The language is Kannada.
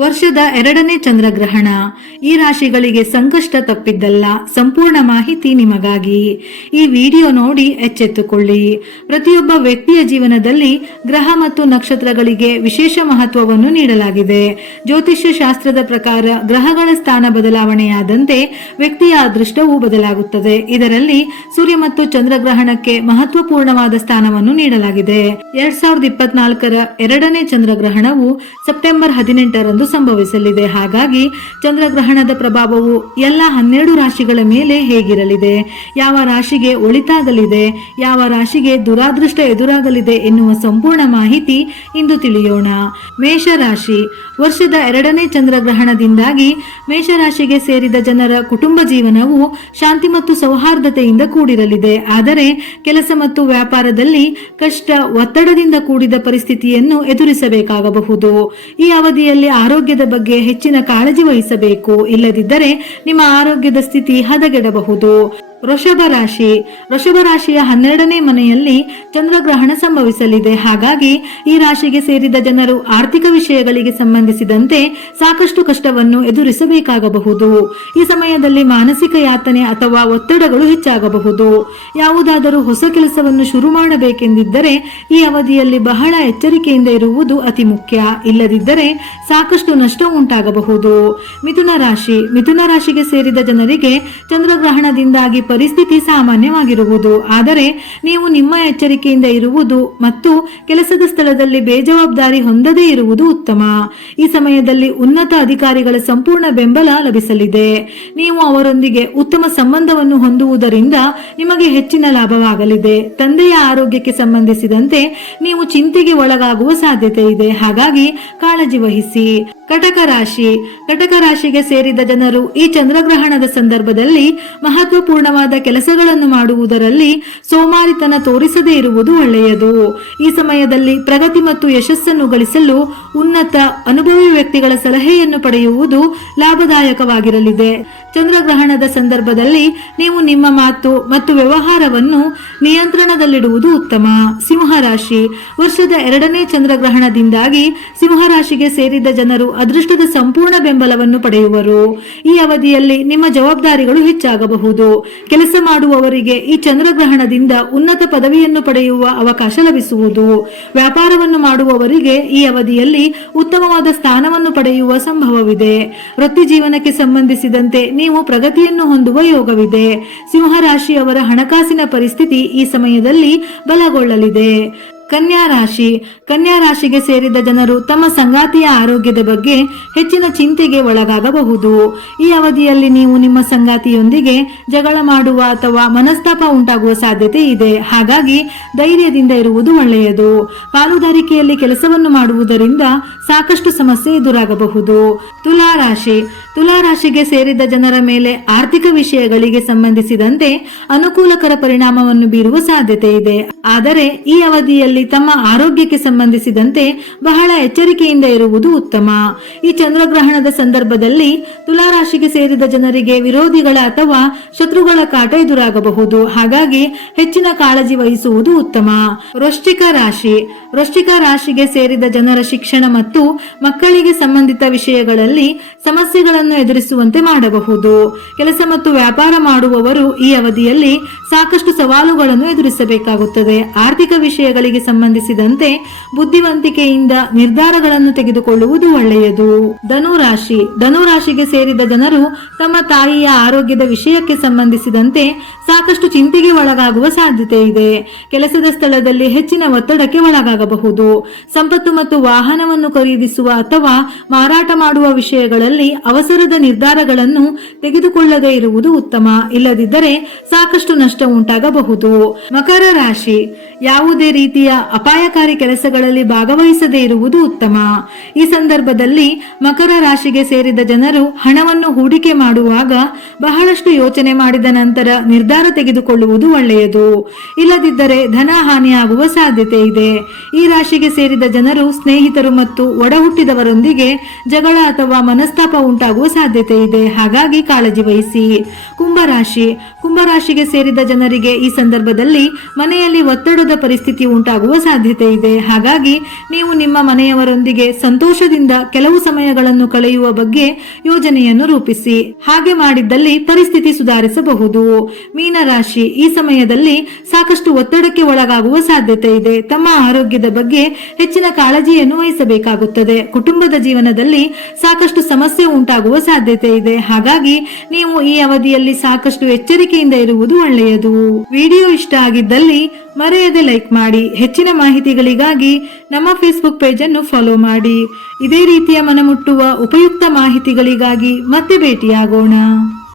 ವರ್ಷದ 2ನೇ ಚಂದ್ರಗ್ರಹಣ. ಈ ರಾಶಿಗಳಿಗೆ ಸಂಕಷ್ಟ ತಪ್ಪಿದ್ದಲ್ಲ. ಸಂಪೂರ್ಣ ಮಾಹಿತಿ ನಿಮಗಾಗಿ. ಈ ವಿಡಿಯೋ ನೋಡಿ ಎಚ್ಚೆತ್ತುಕೊಳ್ಳಿ. ಪ್ರತಿಯೊಬ್ಬ ವ್ಯಕ್ತಿಯ ಜೀವನದಲ್ಲಿ ಗ್ರಹ ಮತ್ತು ನಕ್ಷತ್ರಗಳಿಗೆ ವಿಶೇಷ ಮಹತ್ವವನ್ನು ನೀಡಲಾಗಿದೆ. ಜ್ಯೋತಿಷ್ಯ ಶಾಸ್ತ್ರದ ಪ್ರಕಾರ ಗ್ರಹಗಳ ಸ್ಥಾನ ಬದಲಾವಣೆಯಾದಂತೆ ವ್ಯಕ್ತಿಯ ಅದೃಷ್ಟವೂ ಬದಲಾಗುತ್ತದೆ. ಇದರಲ್ಲಿ ಸೂರ್ಯ ಮತ್ತು ಚಂದ್ರಗ್ರಹಣಕ್ಕೆ ಮಹತ್ವಪೂರ್ಣವಾದ ಸ್ಥಾನವನ್ನು ನೀಡಲಾಗಿದೆ. 2024ರ 2ನೇ ಚಂದ್ರಗ್ರಹಣವು ಸೆಪ್ಟೆಂಬರ್ 18ರಂದು ಸಂಭವಿಸಲಿದೆ. ಹಾಗಾಗಿ ಚಂದ್ರಗ್ರಹಣದ ಪ್ರಭಾವವು ಎಲ್ಲ 12 ರಾಶಿಗಳ ಮೇಲೆ ಹೇಗಿರಲಿದೆ, ಯಾವ ರಾಶಿಗೆ ಒಳಿತಾಗಲಿದೆ, ಯಾವ ರಾಶಿಗೆ ದುರಾದೃಷ್ಟ ಎದುರಾಗಲಿದೆ ಎನ್ನುವ ಸಂಪೂರ್ಣ ಮಾಹಿತಿ ಇಂದು ತಿಳಿಯೋಣ. ಮೇಷರಾಶಿ. ವರ್ಷದ 2ನೇ ಚಂದ್ರಗ್ರಹಣದಿಂದಾಗಿ ಮೇಷರಾಶಿಗೆ ಸೇರಿದ ಜನರ ಕುಟುಂಬ ಜೀವನವು ಶಾಂತಿ ಮತ್ತು ಸೌಹಾರ್ದತೆಯಿಂದ ಕೂಡಿರಲಿದೆ. ಆದರೆ ಕೆಲಸ ಮತ್ತು ವ್ಯಾಪಾರದಲ್ಲಿ ಕಷ್ಟ, ಒತ್ತಡದಿಂದ ಕೂಡಿದ ಪರಿಸ್ಥಿತಿಯನ್ನು ಎದುರಿಸಬೇಕಾಗಬಹುದು. ಈ ಅವಧಿಯಲ್ಲಿ ಆರೋಗ್ಯದ ಬಗ್ಗೆ ಹೆಚ್ಚಿನ ಕಾಳಜಿ ವಹಿಸಬೇಕು. ಇಲ್ಲದಿದ್ದರೆ ನಿಮ್ಮ ಆರೋಗ್ಯದ ಸ್ಥಿತಿ ಹದಗೆಡಬಹುದು. ವೃಷಭ ರಾಶಿ. ವೃಷಭ ರಾಶಿಯ 12ನೇ ಮನೆಯಲ್ಲಿ ಚಂದ್ರಗ್ರಹಣ ಸಂಭವಿಸಲಿದೆ. ಹಾಗಾಗಿ ಈ ರಾಶಿಗೆ ಸೇರಿದ ಜನರು ಆರ್ಥಿಕ ವಿಷಯಗಳಿಗೆ ಸಂಬಂಧಿಸಿದಂತೆ ಸಾಕಷ್ಟು ಕಷ್ಟವನ್ನು ಎದುರಿಸಬೇಕಾಗಬಹುದು. ಈ ಸಮಯದಲ್ಲಿ ಮಾನಸಿಕ ಯಾತನೆ ಅಥವಾ ಒತ್ತಡಗಳು ಹೆಚ್ಚಾಗಬಹುದು. ಯಾವುದಾದರೂ ಹೊಸ ಕೆಲಸವನ್ನು ಶುರು ಮಾಡಬೇಕೆಂದಿದ್ದರೆ ಈ ಅವಧಿಯಲ್ಲಿ ಬಹಳ ಎಚ್ಚರಿಕೆಯಿಂದ ಇರುವುದು ಅತಿ ಮುಖ್ಯ. ಇಲ್ಲದಿದ್ದರೆ ಸಾಕಷ್ಟು ನಷ್ಟ ಉಂಟಾಗಬಹುದು. ಮಿಥುನ ರಾಶಿ. ಮಿಥುನ ರಾಶಿಗೆ ಸೇರಿದ ಜನರಿಗೆ ಚಂದ್ರಗ್ರಹಣದಿಂದಾಗಿ ಪರಿಸ್ಥಿತಿ ಸಾಮಾನ್ಯವಾಗಿರುವುದು. ಆದರೆ ನೀವು ನಿಮ್ಮ ಎಚ್ಚರಿಕೆಯಿಂದ ಇರುವುದು ಮತ್ತು ಕೆಲಸದ ಸ್ಥಳದಲ್ಲಿ ಬೇಜವಾಬ್ದಾರಿ ಹೊಂದದೇ ಇರುವುದು ಉತ್ತಮ. ಈ ಸಮಯದಲ್ಲಿ ಉನ್ನತ ಅಧಿಕಾರಿಗಳ ಸಂಪೂರ್ಣ ಬೆಂಬಲ ಲಭಿಸಲಿದೆ. ನೀವು ಅವರೊಂದಿಗೆ ಉತ್ತಮ ಸಂಬಂಧವನ್ನು ಹೊಂದುವುದರಿಂದ ನಿಮಗೆ ಹೆಚ್ಚಿನ ಲಾಭವಾಗಲಿದೆ. ತಂದೆಯ ಆರೋಗ್ಯಕ್ಕೆ ಸಂಬಂಧಿಸಿದಂತೆ ನೀವು ಚಿಂತೆಗೆ ಒಳಗಾಗುವ ಸಾಧ್ಯತೆ ಇದೆ. ಹಾಗಾಗಿ ಕಾಳಜಿ ವಹಿಸಿ. ಕಟಕ ರಾಶಿ. ಕಟಕ ರಾಶಿಗೆ ಸೇರಿದ ಜನರು ಈ ಚಂದ್ರಗ್ರಹಣದ ಸಂದರ್ಭದಲ್ಲಿ ಮಹತ್ವಪೂರ್ಣವಾದ ಕೆಲಸಗಳನ್ನು ಮಾಡುವುದರಲ್ಲಿ ಸೋಮಾರಿತನ ತೋರಿಸದೇ ಇರುವುದು ಒಳ್ಳೆಯದು. ಈ ಸಮಯದಲ್ಲಿ ಪ್ರಗತಿ ಮತ್ತು ಯಶಸ್ಸನ್ನು ಗಳಿಸಲು ಉನ್ನತ ಅನುಭವಿ ವ್ಯಕ್ತಿಗಳ ಸಲಹೆಯನ್ನು ಪಡೆಯುವುದು ಲಾಭದಾಯಕವಾಗಿರಲಿದೆ. ಚಂದ್ರಗ್ರಹಣದ ಸಂದರ್ಭದಲ್ಲಿ ನೀವು ನಿಮ್ಮ ಮಾತು ಮತ್ತು ವ್ಯವಹಾರವನ್ನು ನಿಯಂತ್ರಣದಲ್ಲಿಡುವುದು ಉತ್ತಮ. ಸಿಂಹರಾಶಿ. ವರ್ಷದ 2ನೇ ಚಂದ್ರಗ್ರಹಣದಿಂದಾಗಿ ಸಿಂಹರಾಶಿಗೆ ಸೇರಿದ ಜನರು ಅದೃಷ್ಟದ ಸಂಪೂರ್ಣ ಬೆಂಬಲವನ್ನು ಪಡೆಯುವರು. ಈ ಅವಧಿಯಲ್ಲಿ ನಿಮ್ಮ ಜವಾಬ್ದಾರಿಗಳು ಹೆಚ್ಚಾಗಬಹುದು. ಕೆಲಸ ಮಾಡುವವರಿಗೆ ಈ ಚಂದ್ರಗ್ರಹಣದಿಂದ ಉನ್ನತ ಪದವಿಯನ್ನು ಪಡೆಯುವ ಅವಕಾಶ ಲಭಿಸುವುದು. ವ್ಯಾಪಾರವನ್ನು ಮಾಡುವವರಿಗೆ ಈ ಅವಧಿಯಲ್ಲಿ ಉತ್ತಮವಾದ ಸ್ಥಾನವನ್ನು ಪಡೆಯುವ ಸಂಭವವಿದೆ. ವೃತ್ತಿ ಜೀವನಕ್ಕೆ ಸಂಬಂಧಿಸಿದಂತೆ ನೀವು ಪ್ರಗತಿಯನ್ನು ಹೊಂದುವ ಯೋಗವಿದೆ. ಸಿಂಹರಾಶಿಯವರ ಹಣಕಾಸಿನ ಪರಿಸ್ಥಿತಿ ಈ ಸಮಯದಲ್ಲಿ ಬಲಗೊಳ್ಳಲಿದೆ. ಕನ್ಯಾ ರಾಶಿ. ಕನ್ಯಾ ರಾಶಿಗೆ ಸೇರಿದ ಜನರು ತಮ್ಮ ಸಂಗಾತಿಯ ಆರೋಗ್ಯದ ಬಗ್ಗೆ ಹೆಚ್ಚಿನ ಚಿಂತೆಗೆ ಒಳಗಾಗಬಹುದು. ಈ ಅವಧಿಯಲ್ಲಿ ನೀವು ನಿಮ್ಮ ಸಂಗಾತಿಯೊಂದಿಗೆ ಜಗಳ ಮಾಡುವ ಅಥವಾ ಮನಸ್ತಾಪ ಉಂಟಾಗುವ ಸಾಧ್ಯತೆ ಇದೆ. ಹಾಗಾಗಿ ಧೈರ್ಯದಿಂದ ಇರುವುದು ಒಳ್ಳೆಯದು. ಪಾಲುದಾರಿಕೆಯಲ್ಲಿ ಕೆಲಸವನ್ನು ಮಾಡುವುದರಿಂದ ಸಾಕಷ್ಟು ಸಮಸ್ಯೆ ಎದುರಾಗಬಹುದು. ತುಲಾ ರಾಶಿ. ತುಲಾ ರಾಶಿಗೆ ಸೇರಿದ ಜನರ ಮೇಲೆ ಆರ್ಥಿಕ ವಿಷಯಗಳಿಗೆ ಸಂಬಂಧಿಸಿದಂತೆ ಅನುಕೂಲಕರ ಪರಿಣಾಮವನ್ನು ಬೀರುವ ಸಾಧ್ಯತೆ ಇದೆ. ಆದರೆ ಈ ಅವಧಿಯಲ್ಲಿ ತಮ್ಮ ಆರೋಗ್ಯಕ್ಕೆ ಸಂಬಂಧಿಸಿದಂತೆ ಬಹಳ ಎಚ್ಚರಿಕೆಯಿಂದ ಇರುವುದು ಉತ್ತಮ. ಈ ಚಂದ್ರಗ್ರಹಣದ ಸಂದರ್ಭದಲ್ಲಿ ತುಲಾ ರಾಶಿಗೆ ಸೇರಿದ ಜನರಿಗೆ ವಿರೋಧಿಗಳ ಅಥವಾ ಶತ್ರುಗಳ ಕಾಟ ಎದುರಾಗಬಹುದು. ಹಾಗಾಗಿ ಹೆಚ್ಚಿನ ಕಾಳಜಿ ವಹಿಸುವುದು ಉತ್ತಮ. ವೃಶ್ಚಿಕ ರಾಶಿ. ವೃಶ್ಚಿಕ ರಾಶಿಗೆ ಸೇರಿದ ಜನರ ಶಿಕ್ಷಣ ಮತ್ತು ಮಕ್ಕಳಿಗೆ ಸಂಬಂಧಿತ ವಿಷಯಗಳಲ್ಲಿ ಸಮಸ್ಯೆಗಳನ್ನು ಎದುರಿಸುವಂತೆ ಮಾಡಬಹುದು. ಕೆಲಸ ಮತ್ತು ವ್ಯಾಪಾರ ಮಾಡುವವರು ಈ ಅವಧಿಯಲ್ಲಿ ಸಾಕಷ್ಟು ಸವಾಲುಗಳನ್ನು ಎದುರಿಸಬೇಕಾಗುತ್ತದೆ. ಆರ್ಥಿಕ ವಿಷಯಗಳಿಗೆ ಸಂಬಂಧಿಸಿದಂತೆ ಬುದ್ಧಿವಂತಿಕೆಯಿಂದ ನಿರ್ಧಾರಗಳನ್ನು ತೆಗೆದುಕೊಳ್ಳುವುದು ಒಳ್ಳೆಯದು. ಧನುರಾಶಿ. ಧನುರಾಶಿಗೆ ಸೇರಿದ ಜನರು ತಮ್ಮ ತಾಯಿಯ ಆರೋಗ್ಯದ ವಿಷಯಕ್ಕೆ ಸಂಬಂಧಿಸಿದಂತೆ ಸಾಕಷ್ಟು ಚಿಂತೆಗೆ ಒಳಗಾಗುವ ಸಾಧ್ಯತೆ ಇದೆ. ಕೆಲಸದ ಸ್ಥಳದಲ್ಲಿ ಹೆಚ್ಚಿನ ಒತ್ತಡಕ್ಕೆ ಒಳಗಾಗಬಹುದು. ಸಂಪತ್ತು ಮತ್ತು ವಾಹನವನ್ನು ಖರೀದಿಸುವ ಅಥವಾ ಮಾರಾಟ ಮಾಡುವ ವಿಷಯಗಳಲ್ಲಿ ಅವಸರದ ನಿರ್ಧಾರಗಳನ್ನು ತೆಗೆದುಕೊಳ್ಳದೇ ಇರುವುದು ಉತ್ತಮ. ಇಲ್ಲದಿದ್ದರೆ ಸಾಕಷ್ಟು ನಷ್ಟ ಉಂಟಾಗಬಹುದು. ಮಕರ ರಾಶಿ. ಯಾವುದೇ ರೀತಿಯ ಅಪಾಯಕಾರಿ ಕೆಲಸಗಳಲ್ಲಿ ಭಾಗವಹಿಸದೇ ಇರುವುದು ಉತ್ತಮ. ಈ ಸಂದರ್ಭದಲ್ಲಿ ಮಕರ ರಾಶಿಗೆ ಸೇರಿದ ಜನರು ಹಣವನ್ನು ಹೂಡಿಕೆ ಮಾಡುವಾಗ ಬಹಳಷ್ಟು ಯೋಚನೆ ಮಾಡಿದ ನಂತರ ನಿರ್ಧಾರ ತೆಗೆದುಕೊಳ್ಳುವುದು ಒಳ್ಳೆಯದು. ಇಲ್ಲದಿದ್ದರೆ ಧನ ಹಾನಿಯಾಗುವ ಸಾಧ್ಯತೆ ಇದೆ. ಈ ರಾಶಿಗೆ ಸೇರಿದ ಜನರು ಸ್ನೇಹಿತರು ಮತ್ತು ಒಡಹುಟ್ಟಿದವರೊಂದಿಗೆ ಜಗಳ ಅಥವಾ ಮನಸ್ತಾಪ ಉಂಟಾಗುವ ಸಾಧ್ಯತೆ ಇದೆ. ಹಾಗಾಗಿ ಕಾಳಜಿ ವಹಿಸಿ. ಕುಂಭರಾಶಿ. ಕುಂಭರಾಶಿಗೆ ಸೇರಿದ ಜನರಿಗೆ ಈ ಸಂದರ್ಭದಲ್ಲಿ ಮನೆಯಲ್ಲಿ ಒತ್ತಡದ ಪರಿಸ್ಥಿತಿ ಉಂಟಾಗುವ ಆಗುವ ಸಾಧ್ಯತೆ ಇದೆ. ಹಾಗಾಗಿ ನೀವು ನಿಮ್ಮ ಮನೆಯವರೊಂದಿಗೆ ಸಂತೋಷದಿಂದ ಕೆಲವು ಸಮಯಗಳನ್ನು ಕಳೆಯುವ ಬಗ್ಗೆ ಯೋಜನೆಯನ್ನು ರೂಪಿಸಿ. ಹಾಗೆ ಮಾಡಿದ್ದಲ್ಲಿ ಪರಿಸ್ಥಿತಿ ಸುಧಾರಿಸಬಹುದು. ಮೀನರಾಶಿ, ಈ ಸಮಯದಲ್ಲಿ ಸಾಕಷ್ಟು ಒತ್ತಡಕ್ಕೆ ಒಳಗಾಗುವ ಸಾಧ್ಯತೆ ಇದೆ. ತಮ್ಮ ಆರೋಗ್ಯದ ಬಗ್ಗೆ ಹೆಚ್ಚಿನ ಕಾಳಜಿಯನ್ನು ವಹಿಸಬೇಕಾಗುತ್ತದೆ. ಕುಟುಂಬದ ಜೀವನದಲ್ಲಿ ಸಾಕಷ್ಟು ಸಮಸ್ಯೆ ಉಂಟಾಗುವ ಸಾಧ್ಯತೆ ಇದೆ. ಹಾಗಾಗಿ ನೀವು ಈ ಅವಧಿಯಲ್ಲಿ ಸಾಕಷ್ಟು ಎಚ್ಚರಿಕೆಯಿಂದ ಇರುವುದು ಒಳ್ಳೆಯದು. ವಿಡಿಯೋ ಇಷ್ಟ ಆಗಿದ್ದಲ್ಲಿ ಮರೆಯದೆ ಲೈಕ್ ಮಾಡಿ. ಹೆಚ್ಚಿನ ಮಾಹಿತಿಗಳಿಗಾಗಿ ನಮ್ಮ ಫೇಸ್ಬುಕ್ ಪೇಜ್ ಅನ್ನು ಫಾಲೋ ಮಾಡಿ. ಇದೇ ರೀತಿಯ ಮನಮುಟ್ಟುವ ಉಪಯುಕ್ತ ಮಾಹಿತಿಗಳಿಗಾಗಿ ಮತ್ತೆ ಭೇಟಿಯಾಗೋಣ.